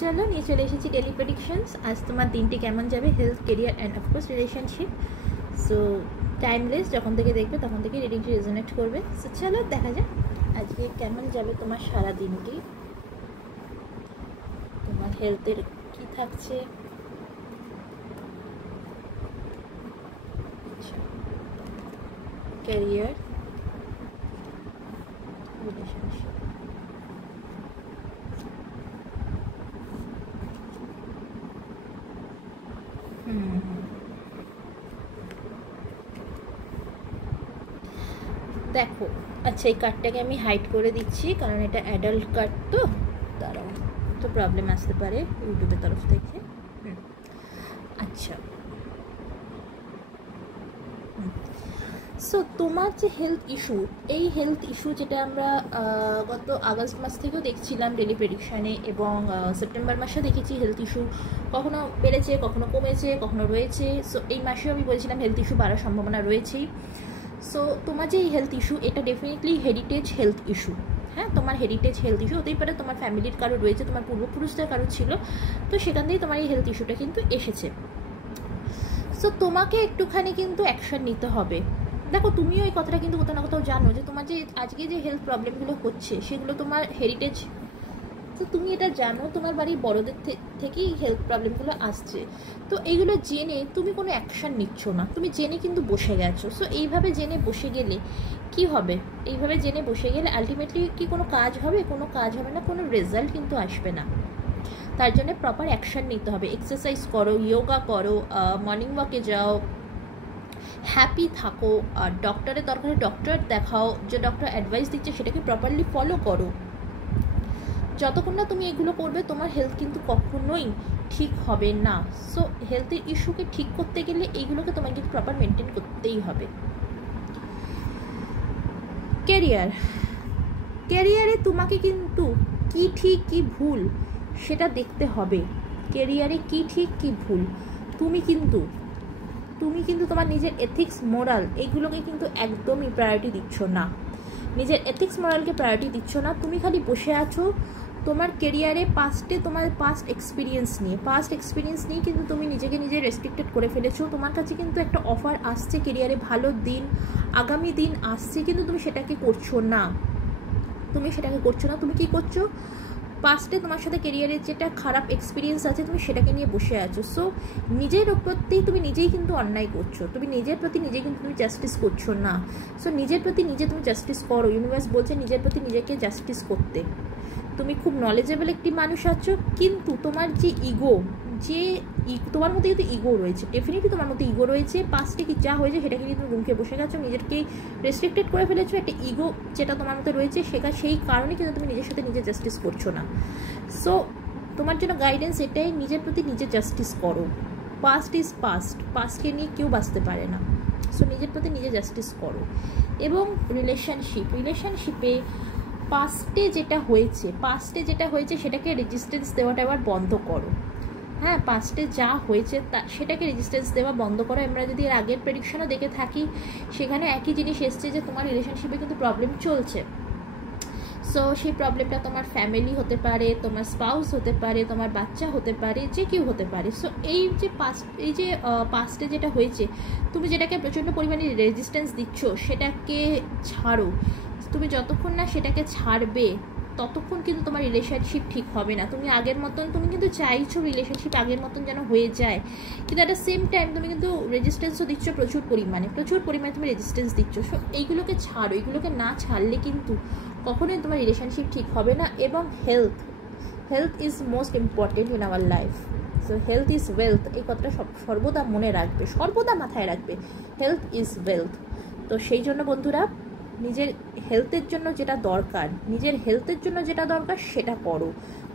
চলো নিয়ে চলে এসেছি ডেলি প্রেডিকশনস। আজ তোমার দিনটি কেমন যাবে, health, career and of course relationship. So timeless, যখন থেকে দেখবে তখন থেকে রিডিংটি রেজোনেট করবে। সো চলো দেখা যাক আজকে কেমন যাবে তোমার সারা দিনটি, তোমার হেলথের কি থাকছে। Career, relationship. দেখো, আচ্ছা এই কার্ডটাকে আমি হাইড করে দিচ্ছি কারণ এটা অ্যাডাল্ট কার্ড, তো দাঁড়াও, তো প্রবলেম আসতে পারে ইউটিউবের তরফ থেকে। আচ্ছা, সো তোমার যে হেলথ ইস্যু, এই হেলথ ইস্যু যেটা আমরা গত আগস্ট মাস থেকেও দেখছিলাম ডেলি প্রেডিকশানে, এবং সেপ্টেম্বর মাসেও দেখেছি হেলথ ইস্যু কখনো বেড়েছে, কখনো কমেছে, কখনো রয়েছে। সো এই মাসেও আমি বলছিলাম হেলথ ইস্যু বাড়ার সম্ভাবনা রয়েছেই। সো তোমার যে এই হেলথ ইস্যু, এটা ডেফিনেটলি হেরিটেজ হেলথ ইস্যু। হ্যাঁ, তোমার হেরিটেজ হেলথ ইস্যু হতেই পারে, তোমার ফ্যামিলির কারো রয়েছে, তোমার পূর্বপুরুষদের কারো ছিল, তো সেখান থেকেই তোমার এই হেলথ ইস্যুটা কিন্তু এসেছে। সো তোমাকে একটুখানি কিন্তু অ্যাকশন নিতে হবে। দেখো, তুমিও এই কথাটা কিন্তু কোথাও না কোথাও জানো যে তোমার যে আজকে যে হেলথ প্রবলেমগুলো হচ্ছে সেগুলো তোমার হেরিটেজ। তো তুমি এটা জানো, তোমার বাড়ির বড়দের থেকেই হেলথ প্রবলেমগুলো আসছে। তো এইগুলো জেনে তুমি কোনো অ্যাকশান নিচ্ছ না, তুমি জেনে কিন্তু বসে গেছো। সো এইভাবে জেনে বসে গেলে কি হবে? এইভাবে জেনে বসে গেলে আলটিমেটলি কি কোনো কাজ হবে? কোনো কাজ হবে না, কোনো রেজাল্ট কিন্তু আসবে না। তার জন্য প্রপার অ্যাকশান নিতে হবে। এক্সারসাইজ করো, ইয়োগা করো, মর্নিং ওয়াকে যাও, হ্যাপি থাকো, আর ডক্টরের দরকারে ডক্টর দেখাও, যে ডক্টর অ্যাডভাইস দিচ্ছে সেটাকে প্রপারলি ফলো করো। যতক্ষণ না তুমি এগুলো করবে তোমার হেলথ কিন্তু কখনোই ঠিক হবে না। সো হেলথের ইস্যুকে ঠিক করতে গেলে এইগুলোকে তোমার কিন্তু প্রপার মেনটেন করতেই হবে। ক্যারিয়ারে তোমাকে কিন্তু কি ঠিক কি ভুল সেটা দেখতে হবে। ক্যারিয়ারে কি ঠিক কি ভুল তুমি কিন্তু তোমার নিজের এথিক্স, মোরাল, এইগুলোকে কিন্তু একদমই প্রায়োরিটি দিচ্ছ না। নিজের এথিক্স, মোরালকে প্রায়োরিটি দিচ্ছ না। তুমি খালি বসে আছো তোমার কেরিয়ারে তোমার পাস্ট এক্সপিরিয়েন্স নিয়ে কিন্তু তুমি নিজেকে নিজে রেস্ট্রিক্টেড করে ফেলেছো। তোমার কাছে কিন্তু একটা অফার আসছে, কেরিয়ারে ভালো দিন, আগামী দিন আসছে, কিন্তু তুমি সেটাকে করছো না। তুমি কি করছো? পাস্টে তোমার সাথে কেরিয়ারের যেটা খারাপ এক্সপিরিয়েন্স আছে তুমি সেটাকে নিয়ে বসে আছো। সো নিজের প্রতি তুমি নিজেই কিন্তু অন্যায় করছো, তুমি নিজের প্রতি নিজে কিন্তু তুমি জাস্টিস করছো না। সো নিজের প্রতি নিজে তুমি জাস্টিস করো। ইউনিভার্স বলছে নিজের প্রতি নিজেকে জাস্টিস করতে। তুমি খুব নলেজেবল একটি মানুষ আছো, কিন্তু তোমার যে ইগো, তোমার মধ্যে কিন্তু ইগো রয়েছে, ডেফিনেটলি তোমার মধ্যে ইগো রয়েছে। পাস্টে কি যা হয়েছে সেটাকে নিয়ে তুমি রুমকে বসে গেছো, নিজেকে রেস্ট্রিক্টেড করে ফেলেছো। একটা ইগো যেটা তোমার মধ্যে রয়েছে সেই কারণে কিন্তু তুমি নিজের সাথে নিজে জাস্টিস করছো না। সো তোমার জন্য গাইডেন্স এটাই, নিজের প্রতি নিজে জাস্টিস করো। পাস্ট ইজ পাস্টকে নিয়ে কেউ বাঁচতে পারে না। সো নিজের প্রতি নিজে জাস্টিস করো। এবং রিলেশনশিপে পাস্টে যেটা হয়েছে সেটাকে রেজিস্ট্যান্স দেওয়াটা আবার বন্ধ করো। হ্যাঁ, পাস্টে যা হয়েছে সেটাকে রেজিস্ট্যান্স দেওয়া বন্ধ করো। আমরা যদি এর আগের প্রেডিকশনও দেখে থাকি, সেখানে একই জিনিস এসছে যে তোমার রিলেশনশিপে কিন্তু প্রবলেম চলছে। সো সেই প্রবলেমটা তোমার ফ্যামিলি হতে পারে, তোমার স্পাউস হতে পারে, তোমার বাচ্চা হতে পারে, যে কেউ হতে পারে। সো এই যে পাস্টে যেটা হয়েছে, তুমি যেটাকে প্রচণ্ড পরিমাণে রেজিস্ট্যান্স দিচ্ছ সেটাকে ছাড়ো। তুমি যতক্ষণ না সেটাকে ছাড়বে ততক্ষণ কিন্তু তোমার রিলেশনশিপ ঠিক হবে না। তুমি কিন্তু চাইছো রিলেশনশিপ আগের মতন যেন হয়ে যায়, কিন্তু অ্যাট দ্য সেম টাইম তুমি কিন্তু রেজিস্ট্যান্সও দিচ্ছ প্রচুর পরিমাণে তুমি রেজিস্ট্যান্স দিচ্ছ। সো এইগুলোকে ছাড়ো। এইগুলোকে না ছাড়লে কিন্তু কখনোই তোমার রিলেশনশিপ ঠিক হবে না। এবং health is most important in our life. So health is wealth, এই কথাটা সর্বদা মনে রাখবে, সর্বদা মাথায় রাখবে। Health is wealth. তো সেই জন্য বন্ধুরা, নিজের হেলথের জন্য যেটা দরকার সেটা করো।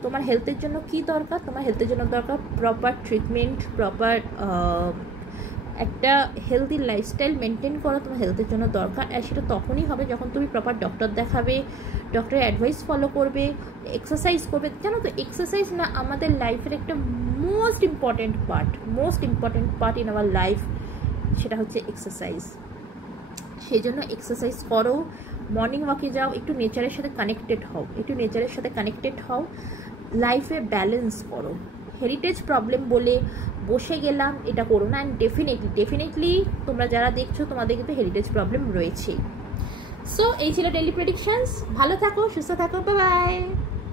তোমার হেলথের জন্য কি দরকার? তোমার হেলথের জন্য দরকার প্রপার ট্রিটমেন্ট, প্রপার একটা হেলদি লাইফস্টাইল মেনটেন করা তোমার হেলথের জন্য দরকার। আর সেটা তখনই হবে যখন তুমি প্রপার ডক্টর দেখাবে, ডক্টরের অ্যাডভাইস ফলো করবে, এক্সারসাইজ করবে। জানো তো, এক্সারসাইজ না আমাদের লাইফের একটা most important part in our life, সেটা হচ্ছে এক্সারসাইজ। সেই জন্য এক্সারসাইজ করো, মর্নিং ওয়াকে যাও, একটু নেচারের সাথে কানেক্টেড হও। লাইফে ব্যালেন্স করো। হেরিটেজ প্রবলেম বলে বসে গেলাম এটা করো না। অ্যান্ড ডেফিনেটলি তোমরা যারা দেখছো তোমাদের কিন্তু হেরিটেজ প্রবলেম রয়েছে। সো এই ছিল ডেইলি প্রেডিকশনস। ভালো থাকো, সুস্থ থাকো, বাই বাই।